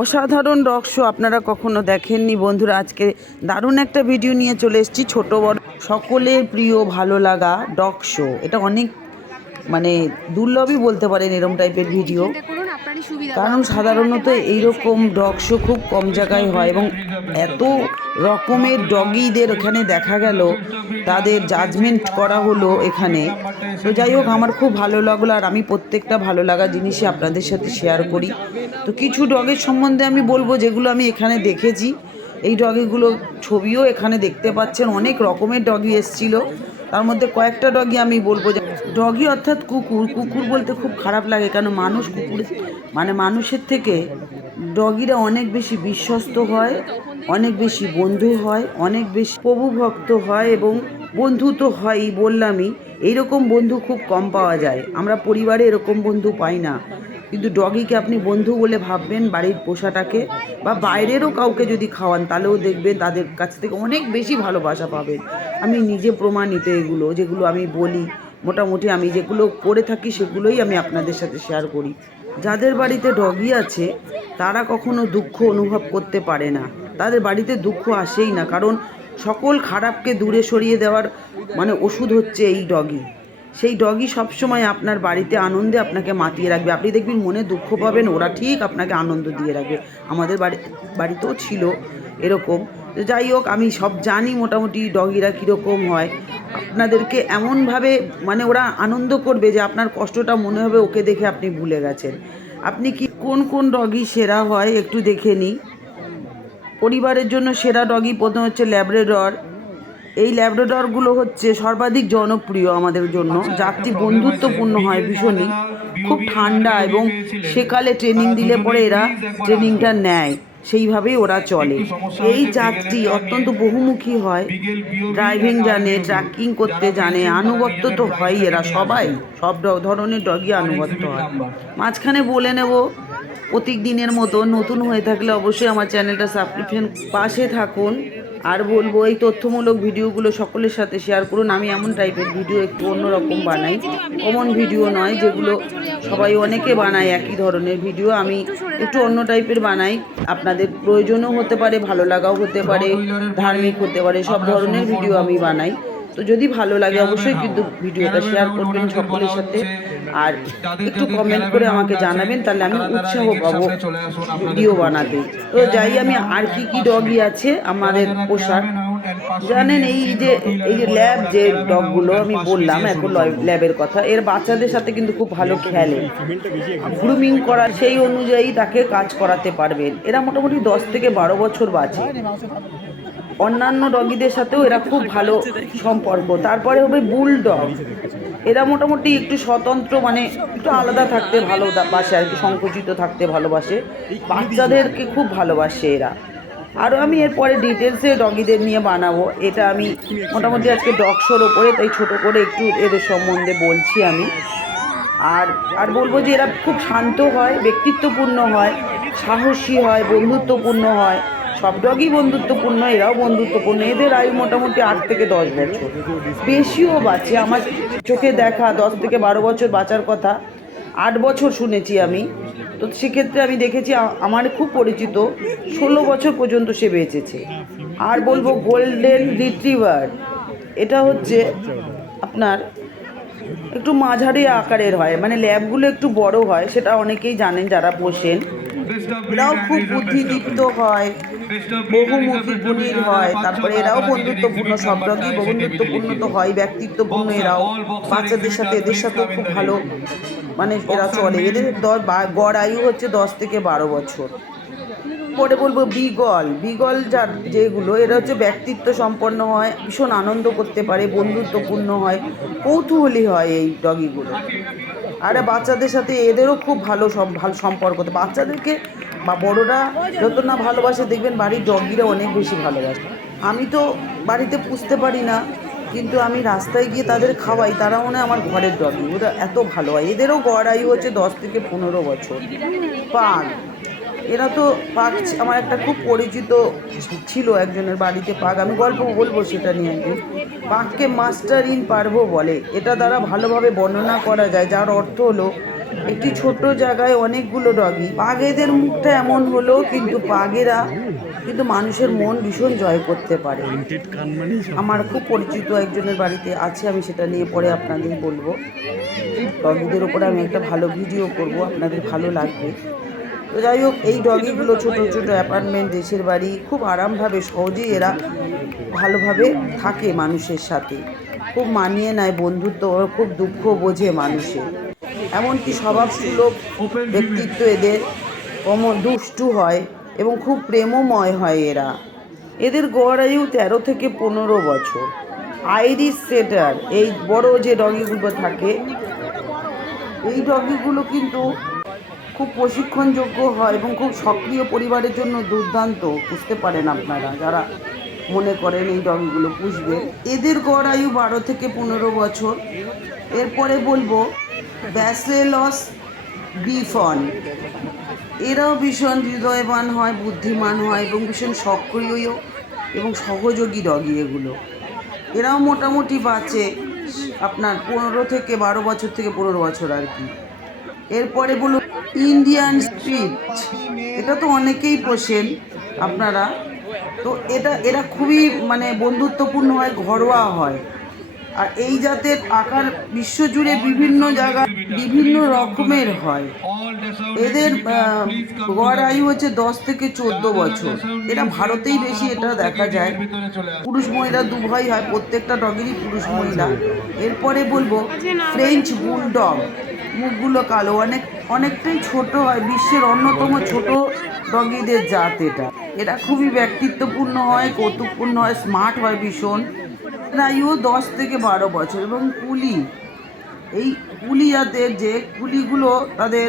অসাধারণ dog show আপনারা কখনো দেখেননি বন্ধুরা। আজকে দারুণ একটা ভিডিও নিয়ে চলে এসেছি, ছোট বড় সকলের প্রিয় ভালো লাগা ডগ শো। এটা অনেক দুর্লভই বলতে পারেন এরকম টাইপের ভিডিও, কারণ সাধারণত এইরকম ডগ শো খুব কম জায়গায় হয় এবং এত রকমের ডগিদের এখানে দেখা গেল, তাদের জাজমেন্ট করা হলো এখানে। তো যাই হোক, আমার খুব ভালো লাগলো, আর আমি প্রত্যেকটা ভালো লাগা জিনিসই আপনাদের সাথে শেয়ার করি। তো কিছু ডগের সম্বন্ধে আমি বলবো যেগুলো আমি এখানে দেখেছি। এই ডগিগুলো ছবিও এখানে দেখতে পাচ্ছেন, অনেক রকমের ডগি এসছিল। তার মধ্যে কয়েকটা ডগি আমি বলবো যে ডগি অর্থাৎ কুকুর। কুকুর বলতে খুব খারাপ লাগে, কারণ মানুষ কুকুর মানুষের থেকে ডগিরা অনেক বেশি বিশ্বস্ত হয়, অনেক বেশি বন্ধু হয়, অনেক বেশি প্রভুভক্ত হয় এবং বন্ধু তো হয়ই, বললামই। এইরকম বন্ধু খুব কম পাওয়া যায়, আমরা পরিবারে এরকম বন্ধু পাই না। কিন্তু ডগিকে আপনি বন্ধু বলে ভাববেন, বাড়ির পোষাটাকে বা বাইরেরও কাউকে যদি খাওয়ান, তাহলেও দেখবেন তাদের কাছ থেকে অনেক বেশি ভালোবাসা পাবেন। আমি নিজে প্রমাণিত, এগুলো যেগুলো আমি বলি মোটামুটি আমি যেগুলো করে থাকি সেগুলোই আমি আপনাদের সাথে শেয়ার করি। যাদের বাড়িতে ডগি আছে তারা কখনো দুঃখ অনুভব করতে পারে না, তাদের বাড়িতে দুঃখ আসেই না, কারণ সকল খারাপকে দূরে সরিয়ে দেওয়ার ওষুধ হচ্ছে এই ডগি। সেই ডগি সবসময় আপনার বাড়িতে আনন্দে আপনাকে মাতিয়ে রাখবে। আপনি দেখবেন মনে দুঃখ পাবেন, ওরা ঠিক আপনাকে আনন্দ দিয়ে রাখবে। আমাদের বাড়িতেও ছিল এরকম। তো যাই হোক, আমি সব জানি মোটামুটি ডগিরা কীরকম হয়। আপনাদেরকে এমনভাবে ওরা আনন্দ করবে যে আপনার কষ্টটা মনে হবে ওকে দেখে আপনি ভুলে গেছেন। আপনি কি কোন কোন ডগি সেরা হয় একটু দেখে নিই। পরিবারের জন্য সেরা ডগি প্রথম হচ্ছে ল্যাব্রাডর। এই ল্যাব্রাডরগুলো হচ্ছে সর্বাধিক জনপ্রিয় আমাদের জন্য। জাতটি বন্ধুত্বপূর্ণ হয় ভীষণই, খুব ঠান্ডা, এবং সেকালে ট্রেনিং দিলে পরে এরা ট্রেনিংটা নেয়, সেইভাবেই ওরা চলে। এই জাতটি অত্যন্ত বহুমুখী হয়, ড্রাইভিং জানে, ট্র্যাকিং করতে জানে, আনুগত্য তো হয়, এরা সবাই সব ধরনের ডগই আনুগত্য হয়। মাঝখানে বলে নেব, প্রত্যেক দিনের মতো নতুন হয়ে থাকলে অবশ্যই আমার চ্যানেলটা সাবস্ক্রিপশন পাশে থাকুন। আর বলবো, এই তথ্যমূলক ভিডিওগুলো সকলের সাথে শেয়ার করুন। আমি এমন টাইপের ভিডিও একটু অন্যরকম বানাই, কমন ভিডিও নয় যেগুলো সবাই অনেকে বানায় একই ধরনের ভিডিও। আমি একটু অন্য টাইপের বানাই, আপনাদের প্রয়োজনও হতে পারে, ভালো লাগাও হতে পারে, ধার্মিক হতে পারে, সব ধরনের ভিডিও আমি বানাই। তো যদি ভালো লাগে অবশ্যই কিন্তু ভিডিওটা শেয়ার করবেন সকলের সাথে, আর একটু কমেন্ট করে আমাকে জানাবেন, তাহলে আমি উৎসাহ পাবো ভিডিও বানাতে। তো যাই, আমি আর কি কি ডগি আছে আমাদের পোষার জানেন। এই যে ল্যাব যে ডগগুলো আমি বললাম এখন ল্যাবের কথা, এর বাচ্চাদের সাথে কিন্তু খুব ভালো খেলে, গ্রুমিং করা সেই অনুযায়ী তাকে কাজ করাতে পারবেন। এরা মোটামুটি 10 থেকে 12 বছর বাঁচে। অন্যান্য ডগিদের সাথেও এরা খুব ভালো সম্পর্ক। তারপরে হবে বুলডগ। এরা মোটামুটি একটু স্বতন্ত্র, একটু আলাদা থাকতে ভালোবাসে আর কি, সংকুচিত থাকতে ভালোবাসে, বাচ্চাদেরকে খুব ভালোবাসে এরা। আরও আমি এরপরে ডিটেলসে ডগিদের নিয়ে বানাবো। এটা আমি মোটামুটি আজকে ডগ শোর ওপরে, তাই ছোট করে একটু এদের সম্বন্ধে বলছি আমি। আর বলবো যে এরা খুব শান্ত হয়, ব্যক্তিত্বপূর্ণ হয়, সাহসী হয়, বন্ধুত্বপূর্ণ হয়। সব ডগই বন্ধুত্বপূর্ণ, এরাও বন্ধুত্বপূর্ণ। এদের আয়ু মোটামুটি 8 থেকে 10 বছর, বেশিও বাঁচে। আমার চোখে দেখা 10 থেকে 12 বছর বাঁচার কথা, 8 বছর শুনেছি আমি। তো সেক্ষেত্রে আমি দেখেছি, আমার খুব পরিচিত 16 বছর পর্যন্ত সে বেঁচেছে। আর বলবো গোল্ডেন রিট্রিভার। এটা হচ্ছে আপনার একটু মাঝারি আকারের হয়, ল্যাবগুলো একটু বড় হয়, সেটা অনেকেই জানেন যারা পোষেন। এরাও খুব বুদ্ধিদীপ্ত হয়, বহুমুখী গুণীর হয়। তারপরে এরাও বন্ধুত্বপূর্ণ, সব ডগই বন্ধুত্বপূর্ণ তো হয়, ব্যক্তিত্বপূর্ণ। এরাও বাচ্চাদের সাথে এদের সাথেও খুব ভালো এরা চলে। এদের গড় আয়ু হচ্ছে 10 থেকে 12 বছর। পরে বলবো বিগল যেগুলো, এরা হচ্ছে ব্যক্তিত্ব সম্পন্ন হয়, ভীষণ আনন্দ করতে পারে, বন্ধুত্বপূর্ণ হয়, কৌতূহলী হয় এই ডগিগুলো। আর বাচ্চাদের সাথে এদেরও খুব ভালো সম্পর্ক। বাচ্চাদেরকে বা বড়রা যত না ভালোবাসে, দেখবেন বাড়ির ডগিরা অনেক বেশি ভালোবাসে। আমি তো বাড়িতে পুষতে পারি না, কিন্তু আমি রাস্তায় গিয়ে তাদের খাওয়াই, তারা মনে হয় আমার ঘরের ডগি, ওরা এত ভালো হয়। এদেরও গড় আয়ু হচ্ছে 10 থেকে 15 বছর। পাগ, এরা তো পাগ আমার একটা খুব পরিচিত ছিল একজনের বাড়িতে পাগ, আমি গল্প বলবো সেটা নিয়ে একদিন। পাগকে মাস্টার ইন পারভো বলে, এটা দ্বারা ভালোভাবে বর্ণনা করা যায়, যার অর্থ হলো একটি ছোট জায়গায় অনেকগুলো ডগি। পাগেদের মুখটা এমন হলো, কিন্তু পাগেরা কিন্তু মানুষের মন ভীষণ জয় করতে পারে। আমার খুব পরিচিত একজনের বাড়িতে আছে, আমি সেটা নিয়ে পরে আপনাদের বলবো। ডগিদের ওপরে আমি একটা ভালো ভিডিও করব, আপনাদের ভালো লাগবে। তো যাই হোক, এই ডগিগুলো ছোট ছোট অ্যাপার্টমেন্ট, দেশের বাড়ি, খুব আরামভাবে সহজেই এরা ভালোভাবে থাকে মানুষের সাথে, খুব মানিয়ে নেয় বন্ধুত্ব, খুব দুঃখ বোঝে মানুষের, এমনকি স্বভাব সুলভ ব্যক্তিত্ব এদের, কম দুষ্টু হয় এবং খুব প্রেমময় হয় এরা। এদের গড় আয়ু 13 থেকে 15 বছর। আইরিশ সেটার, এই বড় যে ডগিগুলো থাকে, এই ডগিগুলো কিন্তু খুব প্রশিক্ষণযোগ্য হয় এবং খুব সক্রিয়, পরিবারের জন্য দুর্দান্ত। বুঝতে পারেন আপনারা যারা মনে করেন এই ডগিগুলো পুষবেন। এদের গড় আয়ু 12 থেকে 15 বছর। এরপরে বলবো ব্যাসেলস গ্রিফন। এরাও ভীষণ হৃদয়বান হয়, বুদ্ধিমান হয় এবং ভীষণ সক্রিয় এবং সহযোগী ডগি এগুলো। এরাও মোটামুটি বাঁচে আপনার 15 থেকে 12 বছর থেকে 15 বছর আর কি। এরপরে বলুন ইন্ডিয়ান স্পিট। এটা তো অনেকেই পোষেন আপনারা। তো এরা খুবই মানে বন্ধুত্বপূর্ণ হয়, ঘরোয়া হয়। আর এই জাতের আকার বিশ্বজুড়ে বিভিন্ন জায়গায় বিভিন্ন রকমের হয়। এদের গড় আয়ু হচ্ছে 10 থেকে 14 বছর। এরা ভারতেই বেশি এটা দেখা যায়। পুরুষ মহিলা দুভাই হয়, প্রত্যেকটা ডগেরই পুরুষ মহিলা। এরপরে বলবো ফ্রেঞ্চ বুলডগ। মুখগুলো কালো, অনেকটাই ছোট হয়, বিশ্বের অন্যতম ছোট ডগিদের জাত এটা। এরা খুবই ব্যক্তিত্বপূর্ণ হয়, কৌতুকপূর্ণ হয়, স্মার্ট হয় ভীষণ। আয়ু 10 থেকে 12 বছর। এবং কুলি, এই কুলি জাতের যে কুলিগুলো, তাদের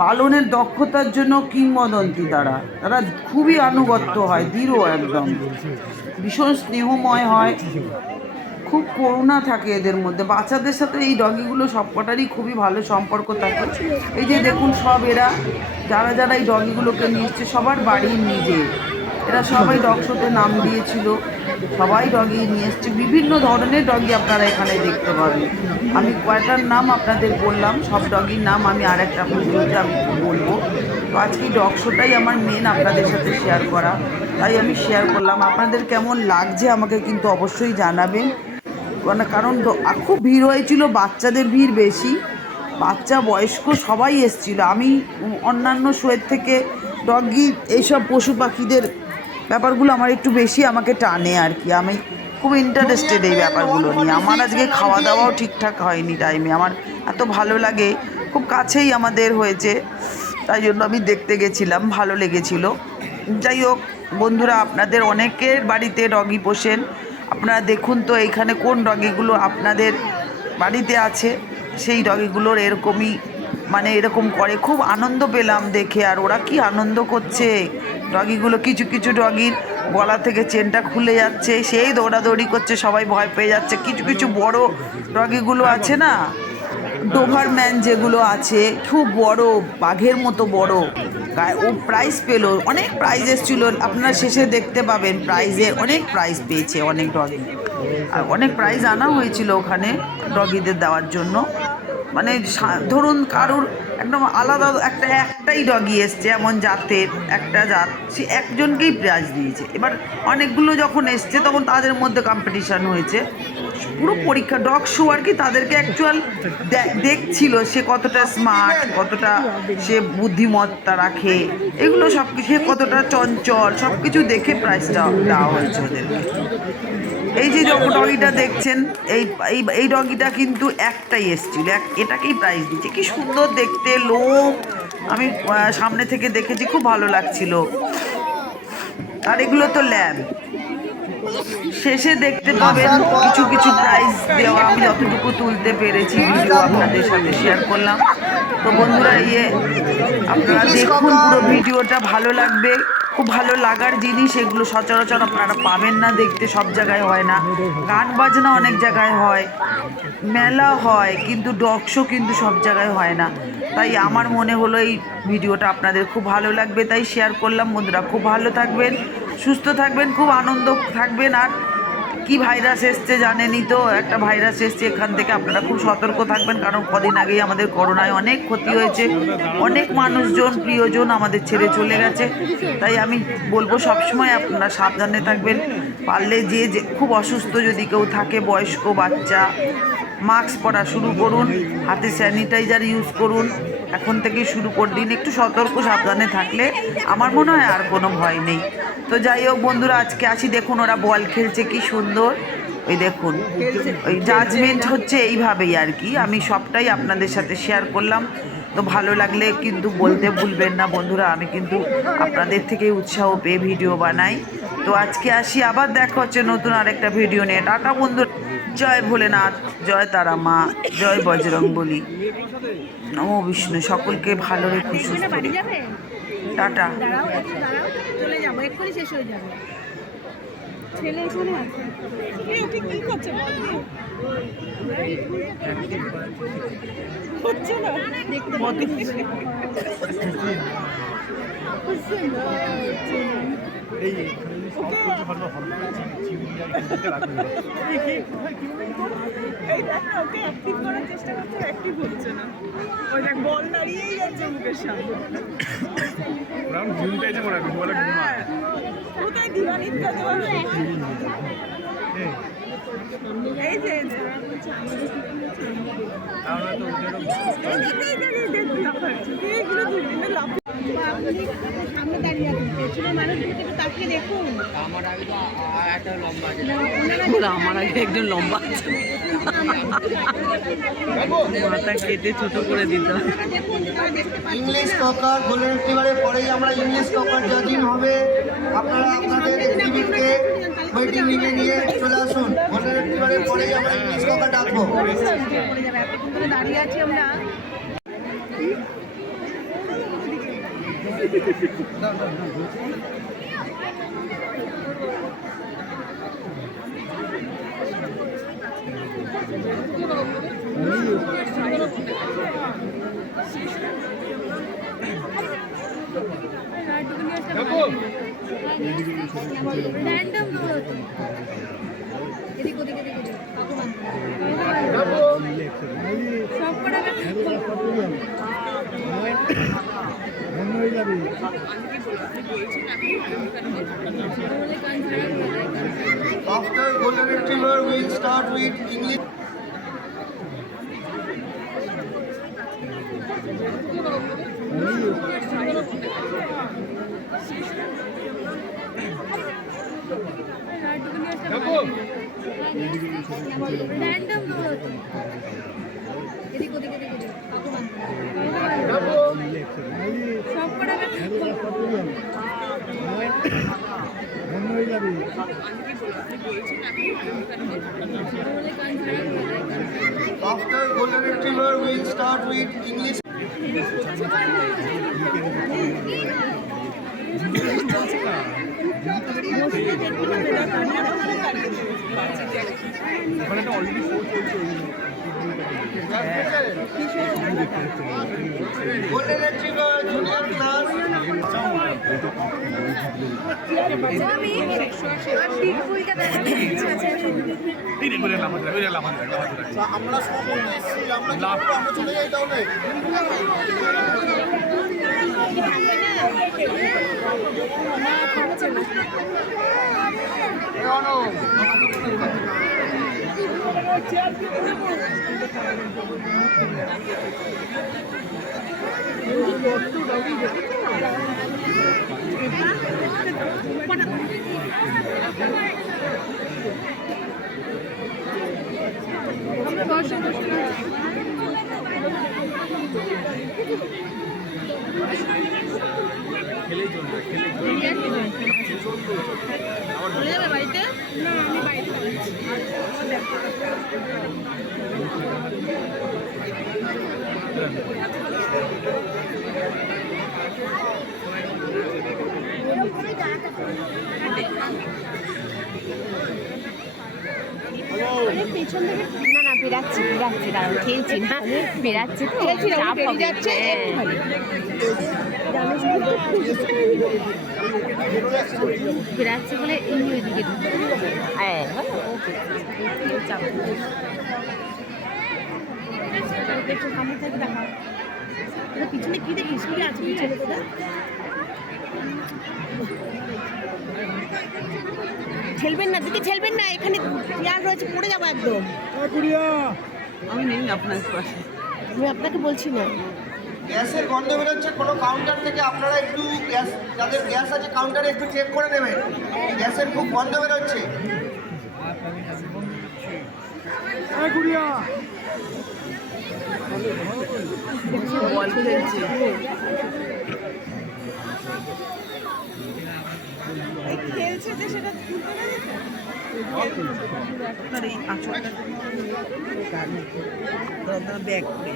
পালনের দক্ষতার জন্য কিংবদন্তি। তারা খুবই আনুগত্য হয়, দৃঢ় একদম, ভীষণ স্নেহময় হয়, খুব করুণা থাকে এদের মধ্যে। বাচ্চাদের সাথে এই ডগিগুলো সবকটারই খুবই ভালো সম্পর্ক থাকে। এই যে দেখুন, সব এরা যারা যারা এই ডগিগুলোকে নিয়ে এসছে, সবার বাড়ি নিজে। এরা সবাই ডগ শোতে নাম দিয়েছিল, সবাই ডগি নিয়ে এসছে। বিভিন্ন ধরনের ডগি আপনারা এখানে দেখতে পাবেন। আমি কয়টার নাম আপনাদের বললাম, সব ডগির নাম আমি আর একটা ভিডিওতে আমি বলবো। তো আজকে ডগ শোটাই আমার মেন আপনাদের সাথে শেয়ার করা, তাই আমি শেয়ার করলাম। আপনাদের কেমন লাগছে আমাকে কিন্তু অবশ্যই জানাবেন। কারণ খুব ভিড় হয়েছিল, বাচ্চাদের ভিড় বেশি, বাচ্চা বয়স্ক সবাই এসেছিলো। আমি অন্যান্য শোয়ের থেকে ডগি এইসব পশু পাখিদের ব্যাপারগুলো আমার একটু বেশি আমাকে টানে আর কি। আমি খুব ইন্টারেস্টেড এই ব্যাপারগুলো নিয়ে। আমার আজকে খাওয়া দাওয়াও ঠিকঠাক হয়নি টাইমে, আমার এত ভালো লাগে। খুব কাছেই আমাদের হয়েছে, তাই জন্য আমি দেখতে গেছিলাম, ভালো লেগেছিল। যাই হোক বন্ধুরা, আপনাদের অনেকের বাড়িতে ডগি পোষেন, আপনারা দেখুন তো এইখানে কোন ডগিগুলো আপনাদের বাড়িতে আছে। সেই ডগিগুলোর এরকমই মানে এরকম করে, খুব আনন্দ পেলাম দেখে। আর ওরা কি আনন্দ করছে ডগিগুলো। কিছু কিছু ডগির গলা থেকে চেনটা খুলে যাচ্ছে, সেই দৌড়াদৌড়ি করছে, সবাই ভয় পেয়ে যাচ্ছে। কিছু কিছু বড় ডগিগুলো আছে না, ডোভারম্যান যেগুলো আছে, খুব বড়, বাঘের মতো বড়, ও প্রাইজ পেলো, অনেক প্রাইজ এসেছিলো। আপনারা শেষে দেখতে পাবেন প্রাইজের অনেক প্রাইজ পেয়েছে অনেক ডগি, আর অনেক প্রাইজ আনা হয়েছিল ওখানে ডগিদের দেওয়ার জন্য। মানে ধরুন কারোর একদম আলাদা একটাই ডগি এসছে এমন জাতের, একটা জাত, সে একজনকেই প্রাইজ দিয়েছে। এবার অনেকগুলো যখন এসছে তখন তাদের মধ্যে কম্পিটিশান হয়েছে, পুরো পরীক্ষা, ডগ শো আর কি। তাদেরকে অ্যাকচুয়াল দেখছিল সে কতটা স্মার্ট, কতটা সে বুদ্ধিমত্তা রাখে, এগুলো সব কিছু, কতটা চঞ্চল, সব কিছু দেখে প্রাইজটা দেওয়া হয়েছে ওদেরকে। এই যে ডগিটা দেখছেন, এই এই এই ডগিটা কিন্তু একটাই এসেছিল, এটাকেই প্রাইজ দিচ্ছে। কি সুন্দর দেখতে, লোম, আমি সামনে থেকে দেখেছি, খুব ভালো লাগছিল। আর এগুলো তো ল্যাব, শেষে দেখতে পাবেন কিছু কিছু প্রাইজ দেওয়া। আমি যতটুকু তুলতে পেরেছি ভিডিও আপনাদের সাথে শেয়ার করলাম। তো বন্ধুরা, আপনারা দেখুন পুরো ভিডিওটা, ভালো লাগবে। খুব ভালো লাগার জিনিস এগুলো, সচরাচর আপনারা পাবেন না দেখতে, সব জায়গায় হয় না। গান বাজনা অনেক জায়গায় হয়, মেলা হয়, কিন্তু ডগ শো কিন্তু সব জায়গায় হয় না। তাই আমার মনে হলো এই ভিডিওটা আপনাদের খুব ভালো লাগবে, তাই শেয়ার করলাম। বন্ধুরা খুব ভালো থাকবেন, সুস্থ থাকবেন, খুব আনন্দ থাকবেন। আর কি ভাইরাস এসছে জানেনই তো, একটা ভাইরাস এসছে এখান থেকে। আপনারা খুব সতর্ক থাকবেন, কারণ কদিন আগেই আমাদের করোনায় অনেক ক্ষতি হয়েছে, অনেক মানুষজন প্রিয়জন আমাদের ছেড়ে চলে গেছে। তাই আমি বলবো সবসময় আপনারা সাবধানে থাকবেন। পারলে যে খুব অসুস্থ যদি কেউ থাকে, বয়স্ক বাচ্চা, মাস্ক পরা শুরু করুন, হাতে স্যানিটাইজার ইউজ করুন, এখন থেকেই শুরু করে দিন। একটু সতর্ক সাবধানে থাকলে আমার মনে হয় আর কোনো ভয় নেই। তো যাই হোক বন্ধুরা, আজকে আসি। দেখুন ওরা বল খেলছে, কি সুন্দর। ওই দেখুন, ওই জাজমেন্ট হচ্ছে এইভাবেই আর কি। আমি সবটাই আপনাদের সাথে শেয়ার করলাম। তো ভালো লাগলে কিন্তু বলতে ভুলবেন না বন্ধুরা, আমি কিন্তু আপনাদের থেকেই উৎসাহ পেয়ে ভিডিও বানাই। তো আজকে আসি, আবার দেখা হচ্ছে নতুন আরেকটা ভিডিও নিয়ে। টাটা বন্ধু। জয় ভোলেনাথ, জয় তারা মা, জয় বজরংবলী, নমো বিষ্ণু। সকলকে ভালো রেখো, সুস্থ রেখো। টাটা। চলে যাবো, এক্ষুনি শেষ হয়ে যাবে। ছেলে এখানে আছে, ওকে কি করছে হচ্ছে না, দেখতে ওকে অ্যাক্টিভ করার চেষ্টা করছে, অ্যাক্টিভ হচ্ছে না। ওই দেখ বল দাঁড়িয়েই যাচ্ছে মুখের সামনে। কোথায় দিওয়ানির কাছে এই যে সামনে দাঁড়িয়ে আছে, পেছনের মানুষগুলোকে একটু তাকিয়ে দেখুন। আমার আগে একজন লম্বা আছে, মাথা কেটে ছোট করে দিতে হবে। ইংলিশ ককার গোল্ডেন রিট্রিভারের পরেই আমরা ইংলিশ ককার জাজিং হবে। আপনারা আপনাদের এক্সিবিটকে ওয়েটিং রুমে নিয়ে চলে আসুন। গোল্ডেন রিট্রিভারের পরেই আমরা ইংলিশ ককার ডাকবো। দাঁড়িয়ে আছি আমরা। After golden retriever, we'll start with English. After golden retriever, we'll start with English. Golden retriever junior class. আমরা চলে যাই তাহলে। চলে যাবে বাড়িতে? না, আমি বাড়িতে পেছন থেকে না না বেরাচ্ছি কারণ খেলছি না, বেরাচ্ছি তো চাপ হবে। বেড়াচ্ছে বলে এমনি ওইদিকে ঢুকে হ্যাঁ ওকে চাপ পিছনে কি দেখিস কি আছে পিছনে তোদের ঠেলবেন না দিদি ঠেলবেন না এখানে চেয়ার রয়েছে পড়ে যাবো একদম আমি নেই আপনার পাশে। আমি আপনাকে বলছি না গ্যাসের গন্ধ বেরোচ্ছে কোনো কাউন্টার থেকে, আপনারা একটু গ্যাস, যাদের গ্যাস আছে কাউন্টারে একটু চেক করে নেবেন, গ্যাসের খুব গন্ধ বেরোচ্ছে। বল খেলছে। এই খেলছে যে সেটা তুলতে গেছে আপনার এই আঁচলটা ব্যাগ করে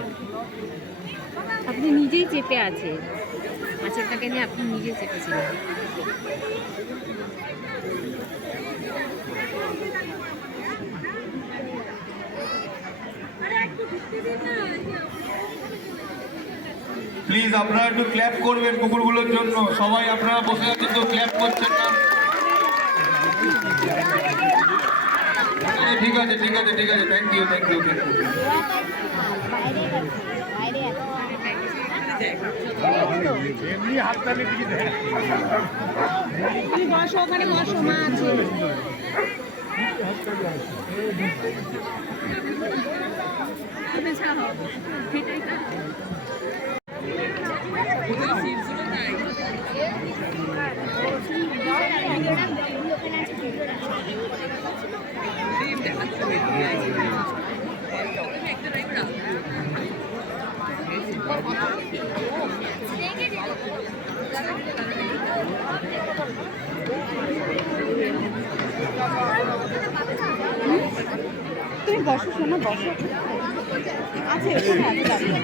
আপনি নিজেই চেপে আছে মাছেরটাকে নিয়ে আপনি নিজে চেপেছিলেন প্লিজ আপনারা একটু ক্ল্যাপ করবেন কুকুরগুলোর জন্য। সবাই আপনারা বসে আছেন তো ক্ল্যাপ করছেন না। ঠিক আছে ঠিক আছে ঠিক আছে, thank you thank you thank you. তুমি বসো ওখানে বসো মা আছে তুমি বসো শোনো বসো আছে ওখানে আছে দাঁড়িয়ে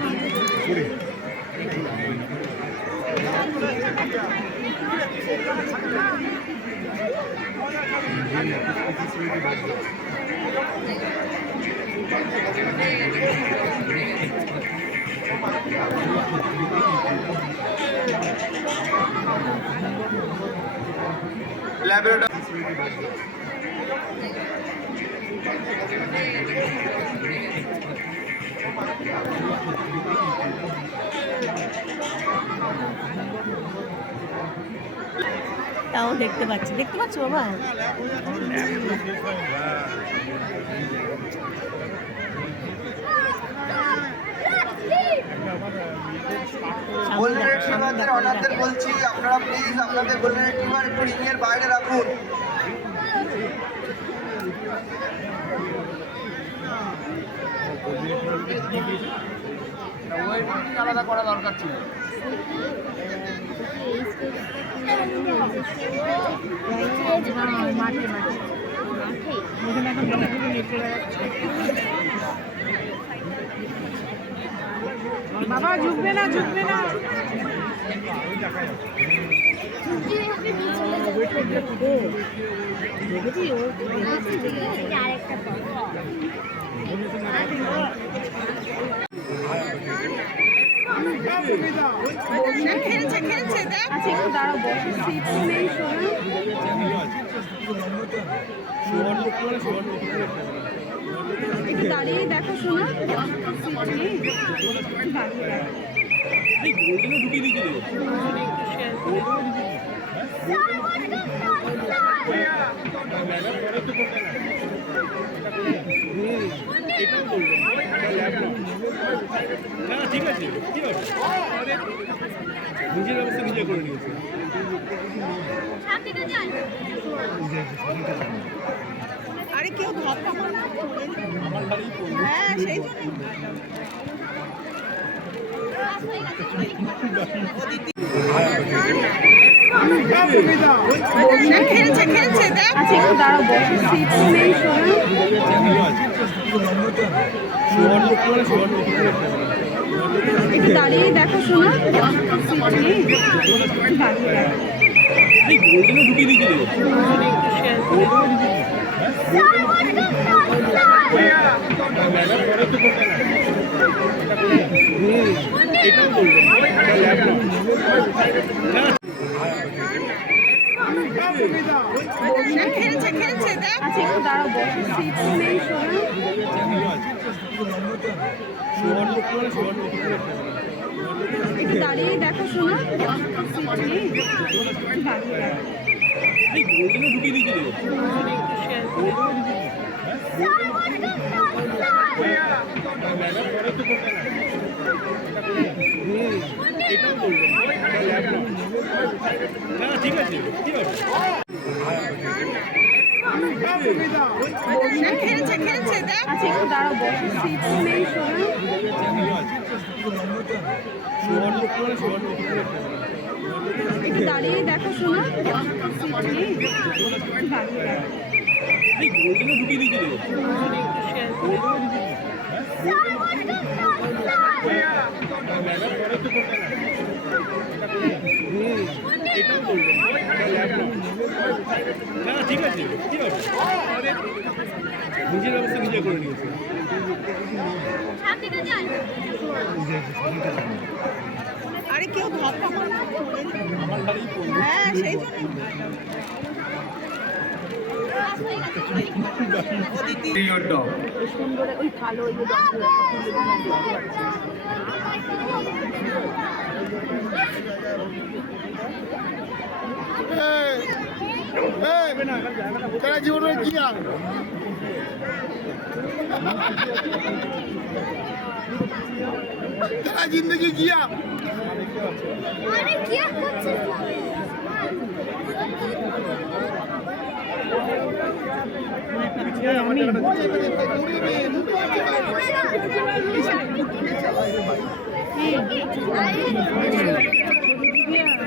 ল্যাবরেটরি তাও দেখতে পাচ্ছি দেখতে পাচ্ছ বাবা গোল্ডেন রিট্রিভারদের অনারদের বলছি, আপনারা প্লিজ আপনাদের গোল্ডেন রিট্রিভার একটু রিংয়ের বাইরে রাখুন। আলাদা করা দরকার ছিল। মাঠে মাঠে এখানে এখন বাবা ঝুঁকবে না ঝুঁকবে না দেখেছি ও আরেকটা খেলছে খেলছে দেখ আচ্ছা একটু দাঁড়াও বসে সিট নেই একটু দাঁড়িয়ে দেখো শোনো সিট নেই একটু দাঁড়িয়ে দেখো ঠিক আছে ঠিক আছে, নিজের ব্যবস্থা নিজে করে নিয়েছে। আরে কেউ ধাক্কা মারলে আমার বাড়ি হ্যাঁ সেই জন্য খেলছে খেলছে দেখ আচ্ছা একটু দাঁড়াও বসে সিট নেই একটু দাঁড়িয়ে দেখো শোনো সিট নেই একটু দাঁড়িয়ে দেখো গোল্ডেনে ঢুকিয়ে দিয়েছিল। ঠিক আছে খেলছে খেলছে দেখ। আচ্ছা একটু দাঁড়াও, বসে সিট নেই শোনা। একটু দাঁড়িয়ে দেখো শোনা, সিট নেই, একটু দাঁড়িয়ে দেখো। খেলছে খেলছে দেখ। আচ্ছা একটু দাঁড়াও, বসে সিট নেই শোনা। একটু দাঁড়িয়ে দেখো শোনা, সিট নেই, একটু দাঁড়িয়ে দেখো। নিজের ব্যবস্থা নিজে করে নিয়েছে। আরে কেউ ধাক্কা মারলে আমার বাড়ি হ্যাঁ সেই জন্য your dog. সুন্দর ওই কালো ওই যে तेरा जीवन में किया तेरा जिंदगी किया अरे क्या कुछ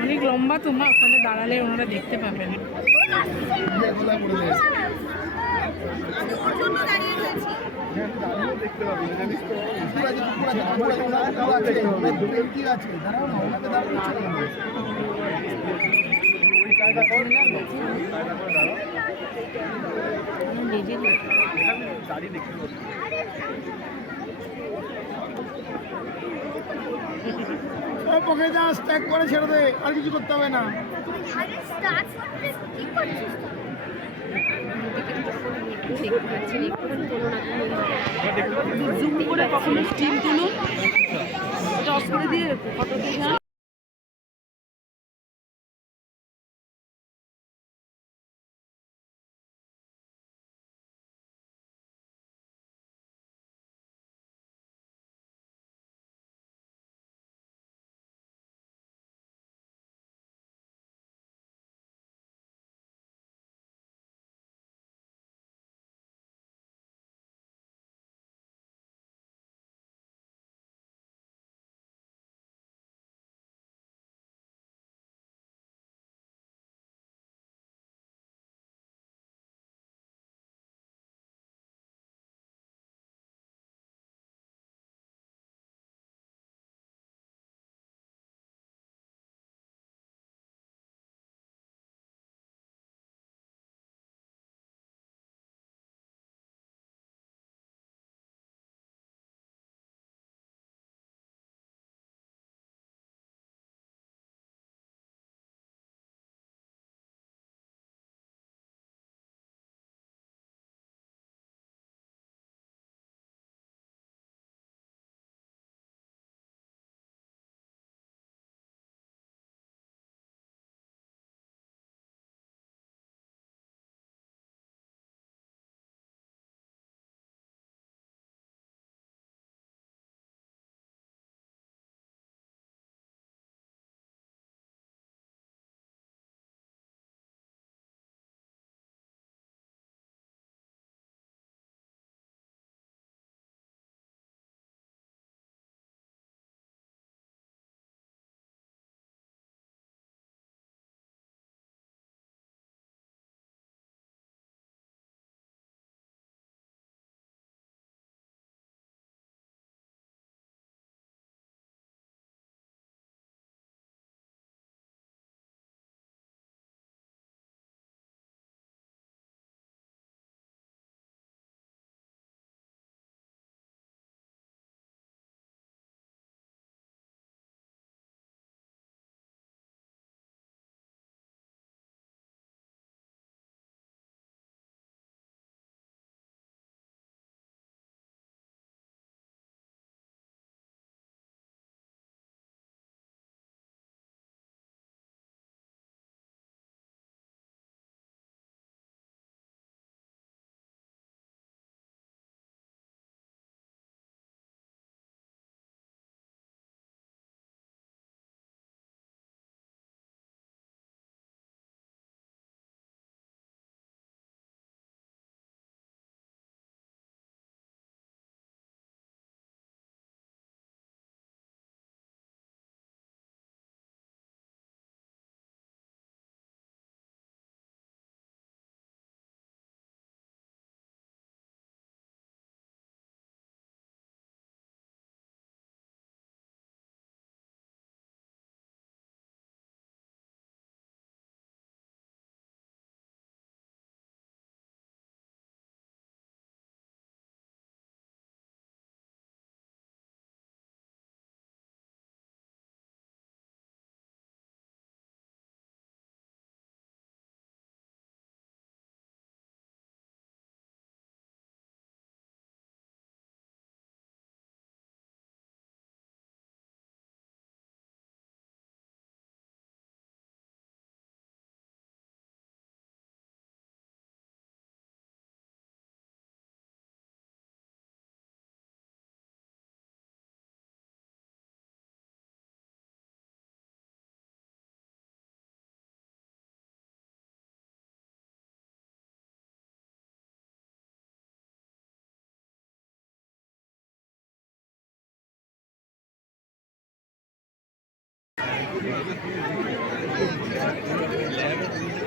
অনেক লম্বা তো মা, ওখানে দাঁড়ালে ওনারা দেখতে পাবেন। পকে যা স্ট্যাক করে ছেড়ে দে, আর কিছু করতে হবে না। अरे स्टार्ट करते की করছিস দেখতে পাচ্ছেন, একটুখানি তোলো না তুমি। জুম করে কখনো স্টিল তুলুন, টস করে দিয়ে ফটো দিয়ে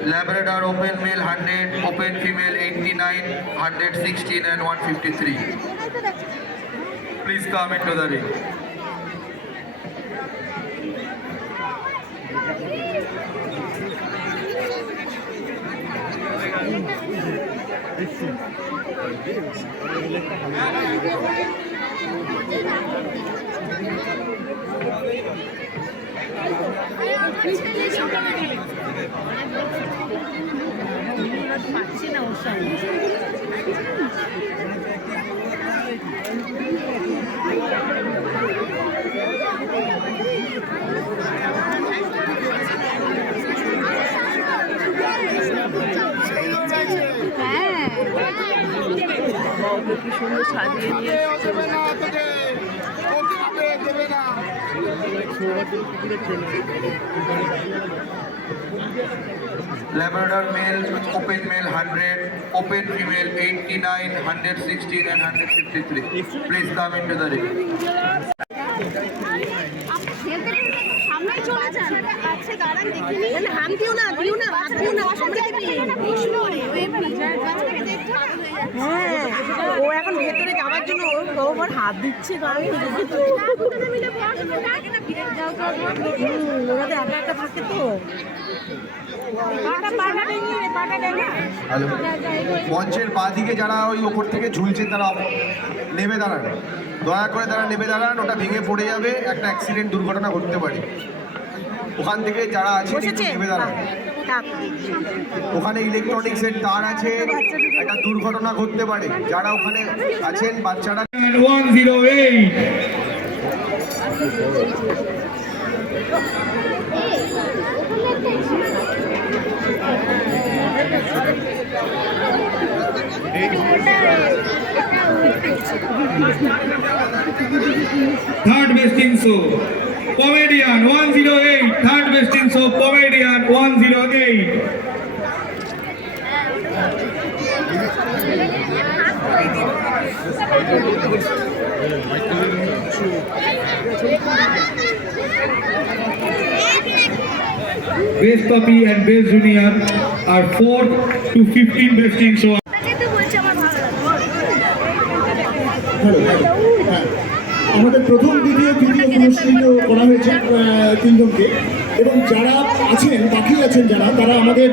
Labrador open male 100, open female 89, 116 and 153. Please come into the ring. পাচ্ছে না ওর সঙ্গে কি সুন্দর সাজিয়ে নিয়ে Labrador male, open male 100, open female 89, 116 and 153. Please come into the ring. সামনে চলে যান আচ্ছা দাঁড়ান দেখিনি হাম দিও না হাত দিও না অসুবিধা নেই হ্যাঁ ও এখন ভেতরে যাওয়ার জন্য ওর হাত দিচ্ছে গায়ে ওরা তো একা একা থাকে তো হ্যালো, মঞ্চের বাঁদিকে যারা ওই ওপর থেকে ঝুলছেন তারা নেমে দাঁড়ান, দয়া করে তারা নেমে দাঁড়ান, ওটা ভেঙে পড়ে যাবে, একটা অ্যাক্সিডেন্ট দুর্ঘটনা ঘটতে পারে। ওখান থেকে যারা আছে নেমে দাঁড়ান, ওখানে ইলেকট্রনিক্সের তার আছে, একটা দুর্ঘটনা ঘটতে পারে, যারা ওখানে আছেন বাচ্চারা। 108. Third best in show, Pomedian 108. Third best in show, Pomedian 108. Best puppy and best junior are 4th to 15 best in show. কিন্তু বলছে আমার ভালো লাগে হ্যাঁ, আমাদের প্রথম দ্বিতীয় তৃতীয় পুরস্কৃত করা হয়েছে তিনজনকে, এবং যারা আছেন বাকি আছেন যারা, তারা আমাদের